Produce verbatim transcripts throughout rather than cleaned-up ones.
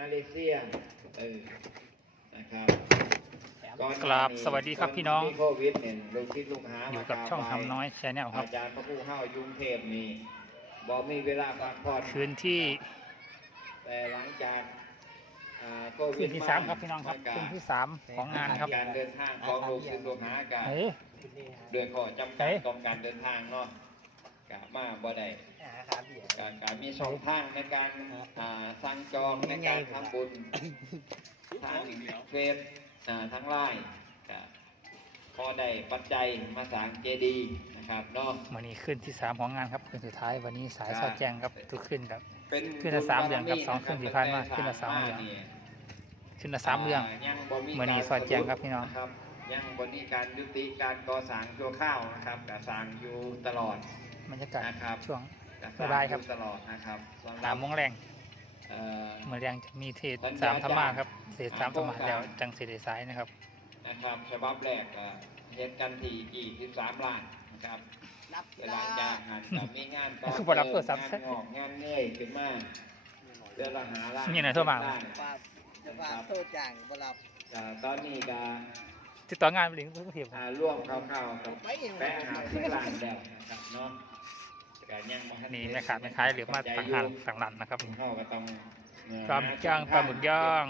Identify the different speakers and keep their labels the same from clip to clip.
Speaker 1: เลเซียเออนะครับ
Speaker 2: กราบสวัสดีครับพี่น้อง
Speaker 1: โควิดเนี่ยลูกศิษย์ลูกหา
Speaker 2: อยู่กับช่องทำน้อยแชนแนลครับ
Speaker 1: อาจารย์พระผู้เฮายุงเทพนี่บ่มีเวลาพักผ่อน
Speaker 2: คืนที่
Speaker 1: แต่หลังจาก
Speaker 2: คืนที่สามครับพี่น้องครับคืนที่สามของงานครับ
Speaker 1: การเดินทางของลูกศิษย์ลูกหากันโดยข้อจำกัดของการเดินทางเนาะกะมาบ่ได้การการมีสองทางในการสั่งจองในการทำบุญทางเฟซทางไลน์พอได้ปัจจัยมาสร้างเจดีย์นะครับเนาะ
Speaker 2: วันนี้ขึ้นที่สามของงานครับคืนสุดท้ายวันนี้สายสอดแจ้งครับทุกขึ้นครับขึ้นละสามเดือนครับสองขึ้นสี่พันมาขึ้นละสามเดือนขึ้นละสามเดือนเมื่อนี้สอดแจ้งครับพี่น้อง
Speaker 1: ยังบนนี้การยุติการก่อสร้างชั่วข้าวนะครับกสร้างอยู่ตลอด
Speaker 2: บรรยากาศช่วง
Speaker 1: บายครับตลอดนะครับ
Speaker 2: สามโมงแรงเมื่อแรงจะมีเทศสามธรรมะครับเทศสามธรรมะแล้วจังเสด็จสายนะครับ
Speaker 1: นะครับฉบับแรกเฮ็ดกันที่ยี่สิบสามล้านนะครับเวลาจากงานจะมีงานต่อเติมงานงอกงานเนื่อยขึ้นมาเรื่องหาล้าน
Speaker 2: นี่นะทั่วมา
Speaker 3: จะฝากโทษจ่างบรับ
Speaker 1: ตอนนี้ก็
Speaker 2: ติดต่องานไปถึงทุกทีม
Speaker 1: ร่วมคร่าวๆกับแปะหาที่ล้านแล้วนะครับเนาะ
Speaker 2: นี่แม่ขาดไม่คล้ายหรือมาต่างหันต่างหลันนะครับ
Speaker 1: เข้าก็ต้อง
Speaker 2: ปลาหมึกย่างปลาหมึกย่าง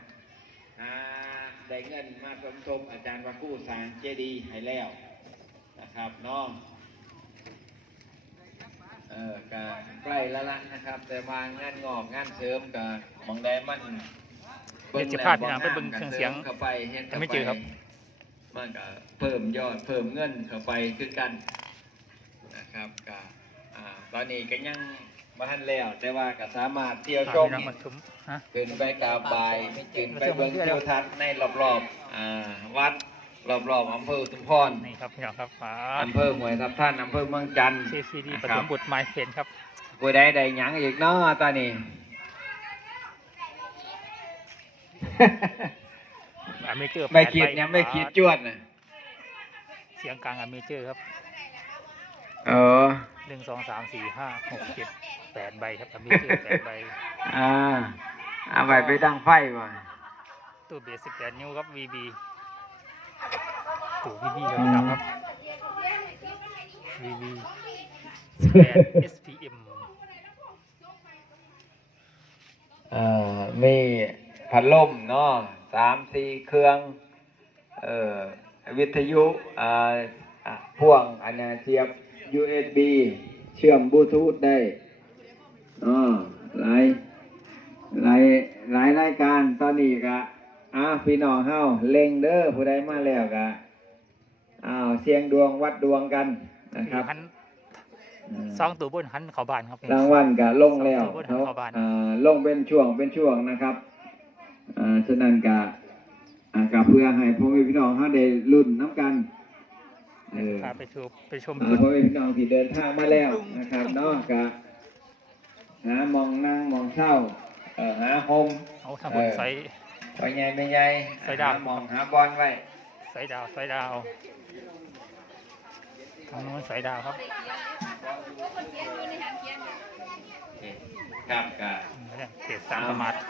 Speaker 1: ได้เงินมาสมทบอาจารย์วากู้สร้างเจดีย์ให้แล้วนะครับเนาะเออก็ใกล้แล้วล่ะนะครับแต่วางงานงอกงานเสริมกับมองได้มัน
Speaker 2: เดี๋ยวจะพลาดพี่น้องไปเบิ่งเครื่องเสียง
Speaker 1: เข้าไปเฮ็ด
Speaker 2: ไม่เจอครับ
Speaker 1: มันก็เพิ่มยอดเพิ่มเงินเข้าไปคือกันนะครับก็ตอนนี้ก็ยังมาทันแล้วแต่ว่าก็สามารถเที่ยวชมขึ้นไปกราบไหว้ขึ้นไปเบิ่งทิวทัศน์ในรอบๆวัดรอบๆอำเภอชุมพร
Speaker 2: นี่ครับพี่น้องครับ
Speaker 1: อำเภอห้วยทับท่านอำเภอเมืองจันทร์
Speaker 2: ซีซีดีปฐมบุตรไมเฟนครับ
Speaker 1: ผู้ใดได้หยังอีกเนาะตอนนี้
Speaker 2: อเมเจอร์
Speaker 1: ไม่คิดยังไม่คิดจวดนะ
Speaker 2: เสียงกลางอเมเจอร์ครับ
Speaker 1: เออ
Speaker 2: หนึ่งสองสามสี่ห้าหกเจ็ดแปดใบครับอเมเจอร์แปดใบ
Speaker 1: อ่าเอาไปไปดังไฟว่ะ
Speaker 2: ตู้เบสสิบแปดนิ้วครับวีบีตู้วีบีครับครับวีบีสิบแปด เอส พี เอ็ม
Speaker 1: เอ่อมีพัดลมเนาะสามสี่เครื่องเอ่อวิทยุอ่าพ่วงอันนี้เสียบ ยู เอส บี เชื่อมบลูทูธได้อ๋อหลายหลายหลายรายการตอนนี้ก็อ้าวพี่น้องเฮาเล็งเด้อผู้ใดมาแล้วก็อ้าวเสียงดวงวัดดวงกันนะครับ
Speaker 2: สองตัวบนหันเขาบานครับ
Speaker 1: รางวัลก็ลงแล้วเขาอ่าลงเป็นช่วงเป็นช่วงนะครับอ่าฉะนั้นก็อ่าก็เพื่อให้พ่อแม่พี่น้องเฮาได้ลุ้นน้ำกัน
Speaker 2: เออไปชมไปชม
Speaker 1: พ่อแม่พี่น้องที่เดินทางมาแล้วนะครับเนาะก็หามองนั่งมองเช่าเอ่อหาโฮม
Speaker 2: เอาทำบุญใส่
Speaker 1: ไปใหญ่ไม่ใหญ่
Speaker 2: ใส่ดาว
Speaker 1: มองหาบอลไว้
Speaker 2: ใส่ดาวใส่ดาวทางโน้นใส่ดาวครับ
Speaker 1: ครับกับ
Speaker 2: เขตสามธรรมะ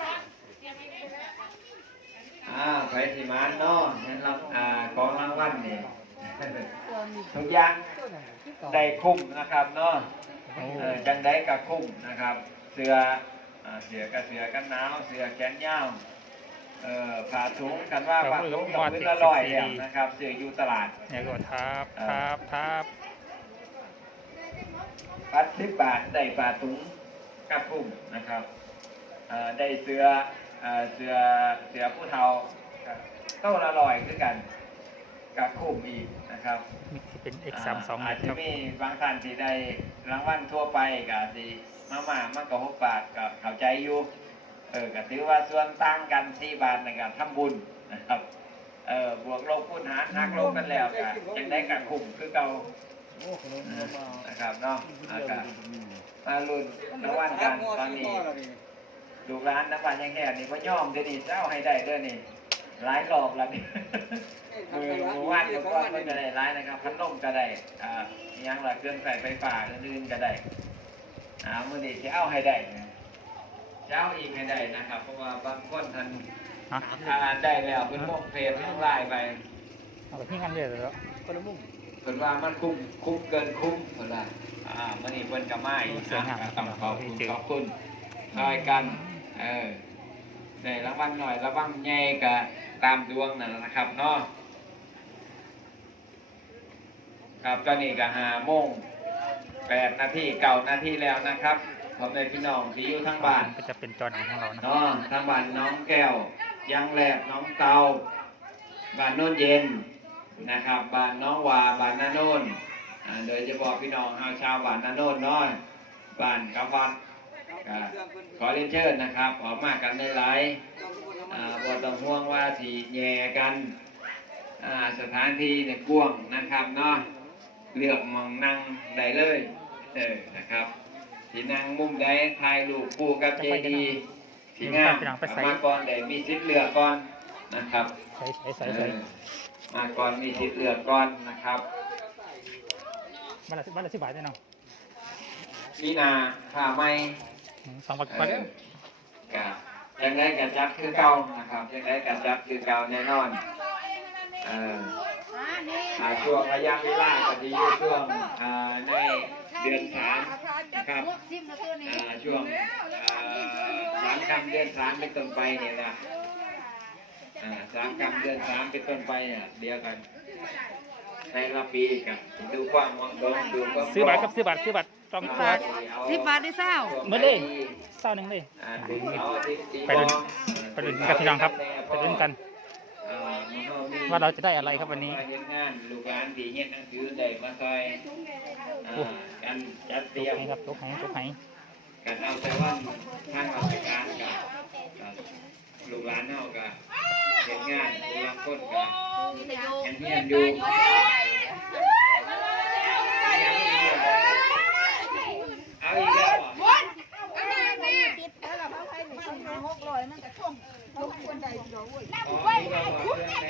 Speaker 1: อ่าไปสิมานเนาะนั่นเราอ่าของรางวัลนี่ทุกอย่างได้คุ้มนะครับเนาะจังได้กับคุ้มนะครับเสื้อเสื้อกับเสื้อกันหนาวเสื้อแขนยาวเอ่อผ้าถุงกันว่าผ้าถุงกับพื้นละร้อยแล้วนะครับเสื้ออยู่ตลาด
Speaker 2: เนี่ยก็ทับทับทับ
Speaker 1: พัดสิบบาทได้ผ้าถุงกับคุ้มนะครับได้เสื้อเสื้อเสื้อผู้เฒ่าเท่าละร้อยคือกันกับคุ้มอีกนะครับ
Speaker 2: เป็น เอ็กซ์ สามสิบสอง
Speaker 1: อาจจะมีบางท่านที่ได้รางวัลทั่วไปกับสิมาม่ามากกว่าหกบาทกับเข้าใจอยู่เออก็ถือว่าส่วนต่างกันสี่บาทในการทำบุญนะครับเออบวกลบคูณหารหักลบกันแล้วก็ยังได้กับคุ้มคือเก่านะครับเนาะอากาศมาลุ้นรางวัลกันตอนนี้ดูร้านน้ำปลายังแค่นี่พ่อย่อมเดี๋ยวนี้เจ้าให้ได้ด้วยนี่หลายรอบแล้วนี่มือมือวาดมือวาดมันก็ได้ร้ายนะครับพัดลมก็ได้อ่ายังหลักเครื่องใส่ไฟฟ้าอื่นๆก็ได้อ่ามือนี้จะเอาให้ได้สิเจ้าอีกให้ได้นะครับ เพราะว่าบางคนท่าน
Speaker 2: ฮะ
Speaker 1: อ่านได้แล้วเป็นพวกเพจทั้งไลน์ไป
Speaker 2: เอาไปที่งานเรื่อยเลยแล้ว
Speaker 3: คนละมุม
Speaker 1: เพิ่นว่ามันคุ้มคุ้มเกินคุ้มเพิ่นว่าอ่ามื้อนี้เพิ่นก็มาอีกนะต้องขอบคุณขอบคุณน้อยกันเออได้รางวัลหน่อยรางวัลใหญ่ก็ตามดวงนั่นแหละนะครับเนาะครับตอนนี้ก็ห้าโมงแปดนาทีเก้านาทีแล้วนะครับผมในพี่น้องที่อยู่ทั้งบ้าน
Speaker 2: ก็จะเป็นจอหนังของเรานะ
Speaker 1: เนาะทางบ้านน้องแก้วยังแหลบน้องเตาบ้านโน้นเย็นนะครับบ้านน้องวาบ้านนาโน่นอ่าโดยเฉพาะพี่น้องชาวชาวบ้านนาโน่นเนาะบ้านกับวัดก็ขอเรียนเชิญนะครับออกมากันในหลายๆอ่าบ่ต้องห่วงว่าสิแย่กันอ่าสถานที่เนี่ยกว้างนะครับเนาะเลือกหมองนั่งได้เลยเออนะครับที่นั่งมุมใดถ่ายรูปคู่กับเจดีย์ที่งามมาก่อนได้มีสิทธิ์เลือกก่อนนะครับ
Speaker 2: ใส่ใส่ใส่
Speaker 1: เอ
Speaker 2: ใส่
Speaker 1: อมาก่อนมีสิทธิ์เลือกก่อนนะครับ
Speaker 2: บ้านละสิบบ้านละสิบบาทได้เนาะ
Speaker 1: มีนาผ้าไหม
Speaker 2: อืมสองบาท
Speaker 1: เอ
Speaker 2: ก็
Speaker 1: อกับยังได้กัจัดคือเก่านะครับยังได้กัจัดคือเก่าแน่นอนเอออ่าช่วงระยะเวลาก็จะอยู่ช่วงอ่าในเดือนสามนะครับอ่าช่วงอ่าสามคำเดือนสามเป็นต้นไปเนี่ยนะอ่าสามคำเดือนสามเป็นต้นไปเนี่ยเดียวกันในละปีกับดูความเหมาะสมดูความ
Speaker 2: ซื้อบัตรครับซื้อบัตรซื้อบัตรจองตัว
Speaker 3: สิบบาทได้เศร้า
Speaker 2: เมื่อเลยเศร้าหนึ่งเลย
Speaker 1: อ่าดึงเอาที่ตี
Speaker 2: ไปลุ้นไปลุ้นกันพี่น้องครับไปลุ้นกัน
Speaker 1: อ่ามันก็มี
Speaker 2: ว่าเราจะได้อะไรครับวันนี้
Speaker 1: มาเฮ็ดงานลูกหลานที่เฮ็ดหนังสือได้มาซอยอ่าการจัดเต
Speaker 2: จุ
Speaker 1: รี
Speaker 2: ก
Speaker 1: ยม
Speaker 2: ไหครับจุกไหจุกไห
Speaker 1: การเอาแต่ว่าทางราชการกับกับลูกหลานเฮาก็เฮ็ดงานผู้รับคนก็ยังเฮียนอยู่เอาอีกแล้วบ่ อ๋ออีกแล้วบ่เรื่อง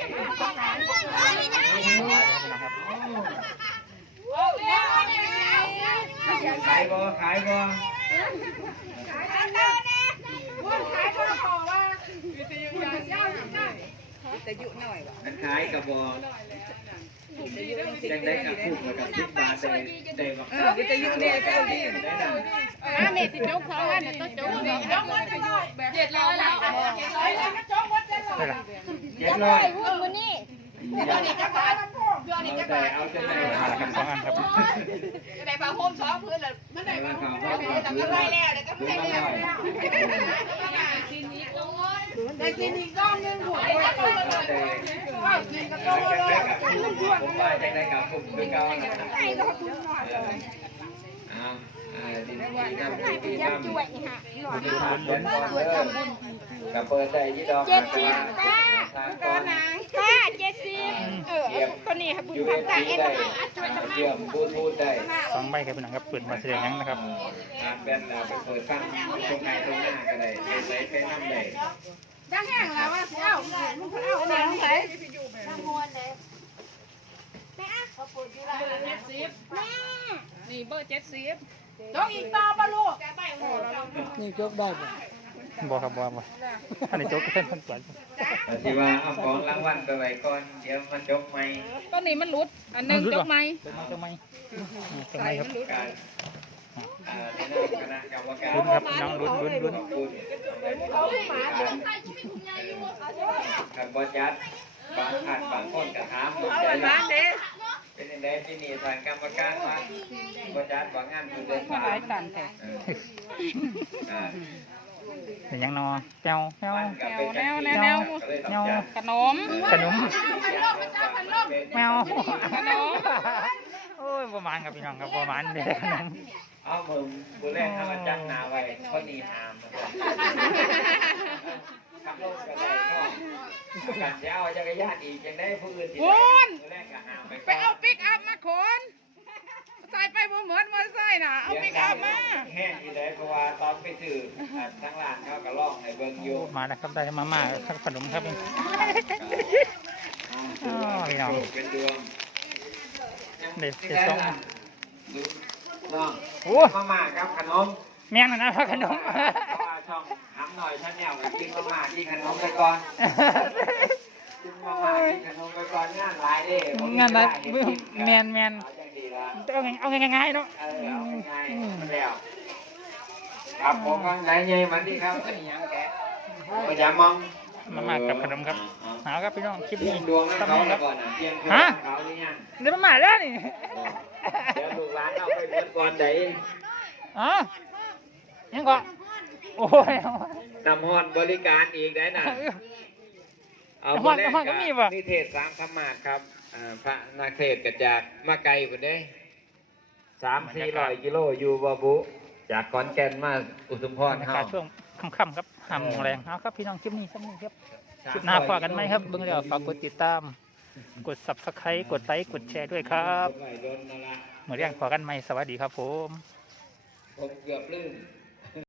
Speaker 1: ไหนขายบ่ขายบ่
Speaker 3: แต่ยุหน่อยว่ะ
Speaker 1: มันขายกับบ่จังได้กับพูดมากับสิบบาทได้ได้บ่
Speaker 3: เออแต่ยุเนี่ยก็ดี
Speaker 1: ได้น่ะ
Speaker 4: อ่าเมสิจกเขาว่าเนี่ยต้องจกจกมันเจ็ดร้อยแล้วเจ็ดร้อยแล้วจกมันเจ็ดร้อย
Speaker 1: เจ็ดร้อย
Speaker 4: พูดวันนี้เดือนนี้จะขายเดือนนี้จะ
Speaker 1: เอา
Speaker 4: ขาย
Speaker 1: เอาจังได้
Speaker 2: มาแล้วครับสองอันครับ
Speaker 4: ได้ปลาโฮมสองพื้นเลยมันได้ปลาโฮมแต่ก็ได้แล้วแต่ก็ไม่ได้แล้วได้กินอีกก้อนนึงหัวได้กินกับก้อนเลย
Speaker 1: ผมว่าจังได้กับผมคือเก่าน่ะเอาอ่าดีดีทำดีดีทำบุญบุญบุญกับเปิดใจที่ดอก
Speaker 4: เจ็ดสิบป้าก็นางป้าเจ็ดสิบเออตัวนี้ค่ะบุญ
Speaker 1: ยูเอ
Speaker 4: ทำ
Speaker 1: ฟ
Speaker 4: ตา
Speaker 1: ซี
Speaker 4: เอ็น
Speaker 1: ได้เชื่อมบลูทูธได้
Speaker 2: สองใบครับพี่น้องครับเปิดมาแสดงยังนะครับ
Speaker 1: อ่าแบนเราไปเปิดฟังตรงไหนตรงหน้าก็ได้ไปใส่ไปน้ำได้
Speaker 4: ดังแห้งแล้วว่าเอ้ามึงเอาไปไหนดังมวนเลยแม่เขาปวดอยู่ไรเจ็ดสิบแม่นี่เบอร์เจ็ดสิบจกอีกต่อปะลูก
Speaker 3: นี่ยกได้ป่ะ
Speaker 2: บอครับบอบ่อันนี้โจ๊กก็เพิ่นเพิ่นสวน
Speaker 1: แต่ที่ว่าเอาของรางวัลไปไว้ก่อนเดี๋ยวมาจบใหม่
Speaker 4: ต้นนี้มันหลุด อันหนึงจกไหม
Speaker 2: เจ้าไม้เจ้าไม้เจ้าไม้ครับ
Speaker 1: การอ่าในนามคณะกรรมการ
Speaker 2: ลุ้นครับน้องลุ้นลุ้นลุ้น
Speaker 1: คุณกับบอจัดบางท่านบางคนกระทำหมดใจละเป็นยังไงที่นี่ทางกรรมการว่าบอจัดบางงานมันเดินทางอ่า
Speaker 2: เป็นยังนอแก้วแก้ว
Speaker 1: มันก็เป็นจัง
Speaker 4: แน
Speaker 1: ซี่
Speaker 4: วแนว
Speaker 1: ก็เลยต้องจัด
Speaker 4: ขนม
Speaker 2: ขนมแมว
Speaker 4: ขนม
Speaker 2: โอ้ยประมาณครับพี่น้องครับประมาณเด็กขนม
Speaker 1: เอามึงกูแรกทำมาจังหนาไว้ข้อนี้หามขับรถก็ได้ก็การจะเอาจักรยานอีกยังได้ผู้อื่นที่ได้กูแรกก็หามไป
Speaker 4: ไปเอาปิกอัพมาขนใส่ไปบ่เหมือนมอเตอร์ไซค์น่ะ เอาปิกอัพมา
Speaker 1: แห้งอยู่เลยเพราะว่าตอนไปถือทั้งร้านเขาก็ล่องในเบิ้งอยู่
Speaker 2: มาแล้วครับได้มาม่าครับขนมครับอ๋อพี่น้อง
Speaker 1: เป็นดวง
Speaker 2: เด็ดเด็ดสอง
Speaker 1: น้อง
Speaker 2: โอ้
Speaker 1: มาม่าครับขนม
Speaker 2: แม่งนะนะขนม
Speaker 1: เพราะว่าช่องหำหน่อยท่านแนวกินมาม่ากินขนมไปก่อนกินมาม่ากินขนมไปก่อนงานหลายเด้
Speaker 2: งานนะแมนแมน
Speaker 1: เอาจังดีละ
Speaker 2: เอาไงเอาง่ายๆเนาะ
Speaker 1: เออเอาง่ายๆมันแล้วครับผมก็ไหนไงมันที่ครับอันนี้ยังแกะพยายามมอง
Speaker 2: มามากับขนมครับเอาครับพี่น้องคลิปนี้
Speaker 1: ดวงให้
Speaker 2: ทำ
Speaker 1: เขา
Speaker 2: นี้ค
Speaker 1: แล้
Speaker 2: รั
Speaker 1: ว
Speaker 2: บ
Speaker 1: ก่อนนะเพียงแค่
Speaker 2: ฮะ
Speaker 1: เขานี่ยัง
Speaker 2: เดี๋ยวมามาแล้วนี่
Speaker 1: เดี๋ยวลูกหลานเอาไปเลี้ยงก่อนได้
Speaker 2: อ๋อยังก่อนโอ้ย
Speaker 1: นำฮอนบริการอีกได้น่ะ เอา
Speaker 2: น้ำฮอนน้ำฮอนก็มีป่ะ
Speaker 1: นิเทศสามธรรมะครับอ่าพระนักเทศน์ก็จากมาไกลกว่าเด้สามสี่ร้อยกิโลอยู่บาบุ จากขอนแก่นมาอุทุมพร
Speaker 2: บรรยา
Speaker 1: เฮาก
Speaker 2: าศช่วงค่ำๆครับห้าโมงแรงเอาครับพี่น้องคลิปนี้สักนิดครับคลิปหน้าพอกันไหมครับเบิ่งแล้วฝากกดติดตาม กด ซับสไครบ์ กดไลค์กดแชร์ด้วยครับ
Speaker 1: ไว้โดนนั่นละ
Speaker 2: เมื่อเรียงพอกันไหมสวัสดีครับผม
Speaker 1: ผมเกือบลืม